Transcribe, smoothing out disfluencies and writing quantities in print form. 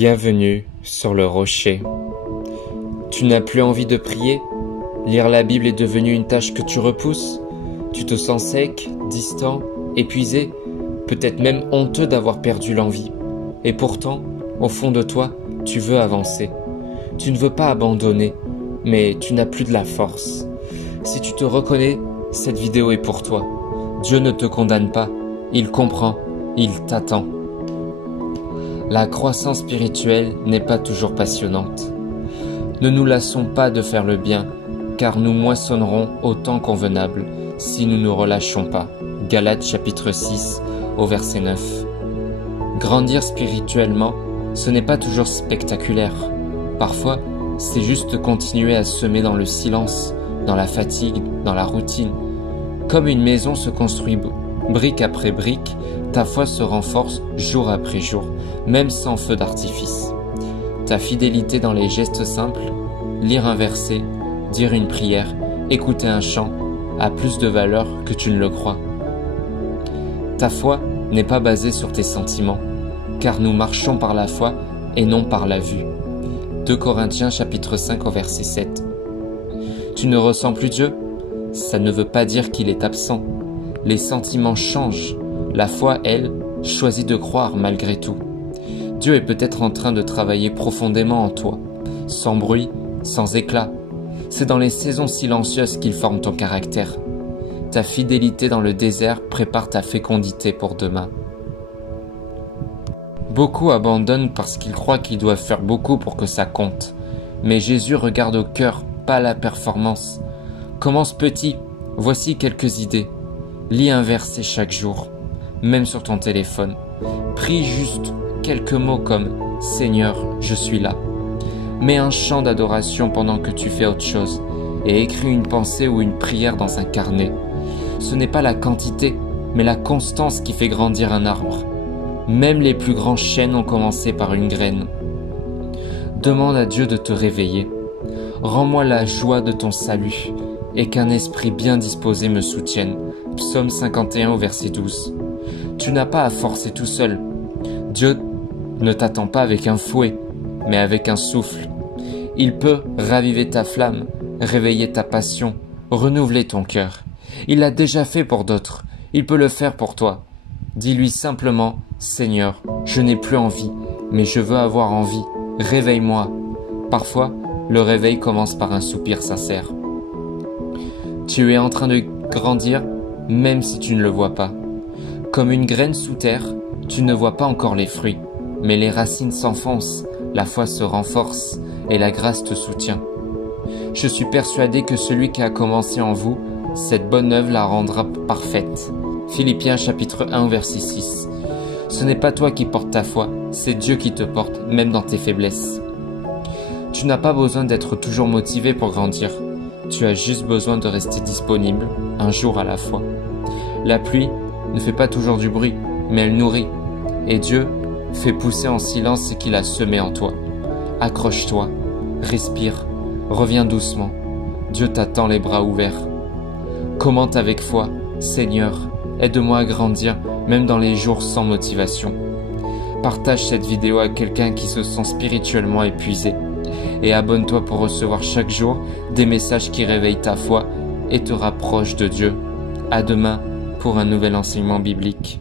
Bienvenue sur le rocher. Tu n'as plus envie de prier? Lire la Bible est devenu une tâche que tu repousses? Tu te sens sec, distant, épuisé, peut-être même honteux d'avoir perdu l'envie. Et pourtant, au fond de toi, tu veux avancer. Tu ne veux pas abandonner, mais tu n'as plus de la force. Si tu te reconnais, cette vidéo est pour toi. Dieu ne te condamne pas, il comprend, il t'attend. La croissance spirituelle n'est pas toujours passionnante. Ne nous lassons pas de faire le bien, car nous moissonnerons au temps convenable si nous ne relâchons pas. Galates chapitre 6 au verset 9. Grandir spirituellement, ce n'est pas toujours spectaculaire. Parfois, c'est juste continuer à semer dans le silence, dans la fatigue, dans la routine. Comme une maison se construit brique après brique, ta foi se renforce jour après jour, même sans feu d'artifice. Ta fidélité dans les gestes simples, lire un verset, dire une prière, écouter un chant, a plus de valeur que tu ne le crois. Ta foi n'est pas basée sur tes sentiments, car nous marchons par la foi et non par la vue. 2 Corinthiens chapitre 5 au verset 7. Tu ne ressens plus Dieu? Ça ne veut pas dire qu'il est absent. Les sentiments changent. La foi, elle, choisit de croire malgré tout. Dieu est peut-être en train de travailler profondément en toi, sans bruit, sans éclat. C'est dans les saisons silencieuses qu'il forme ton caractère. Ta fidélité dans le désert prépare ta fécondité pour demain. Beaucoup abandonnent parce qu'ils croient qu'ils doivent faire beaucoup pour que ça compte. Mais Jésus regarde au cœur, pas à la performance. Commence petit, voici quelques idées. Lis un verset chaque jour, même sur ton téléphone. Prie juste quelques mots comme « Seigneur, je suis là ». Mets un chant d'adoration pendant que tu fais autre chose et écris une pensée ou une prière dans un carnet. Ce n'est pas la quantité, mais la constance qui fait grandir un arbre. Même les plus grands chênes ont commencé par une graine. Demande à Dieu de te réveiller. Rends-moi la joie de ton salut et qu'un esprit bien disposé me soutienne. Psaume 51 au verset 12. Tu n'as pas à forcer tout seul. Dieu ne t'attend pas avec un fouet, mais avec un souffle. Il peut raviver ta flamme, réveiller ta passion, renouveler ton cœur. Il l'a déjà fait pour d'autres, il peut le faire pour toi. Dis-lui simplement, Seigneur, je n'ai plus envie, mais je veux avoir envie, réveille-moi. Parfois, le réveil commence par un soupir sincère. Tu es en train de grandir, même si tu ne le vois pas. Comme une graine sous terre, tu ne vois pas encore les fruits, mais les racines s'enfoncent, la foi se renforce et la grâce te soutient. Je suis persuadé que celui qui a commencé en vous, cette bonne œuvre la rendra parfaite. Philippiens chapitre 1 verset 6. Ce n'est pas toi qui portes ta foi, c'est Dieu qui te porte, même dans tes faiblesses. Tu n'as pas besoin d'être toujours motivé pour grandir. Tu as juste besoin de rester disponible, un jour à la fois. La pluie ne fait pas toujours du bruit, mais elle nourrit. Et Dieu fait pousser en silence ce qu'il a semé en toi. Accroche-toi, respire, reviens doucement. Dieu t'attend les bras ouverts. Commente avec foi, Seigneur, aide-moi à grandir, même dans les jours sans motivation. Partage cette vidéo à quelqu'un qui se sent spirituellement épuisé. Et abonne-toi pour recevoir chaque jour des messages qui réveillent ta foi et te rapprochent de Dieu. À demain pour un nouvel enseignement biblique.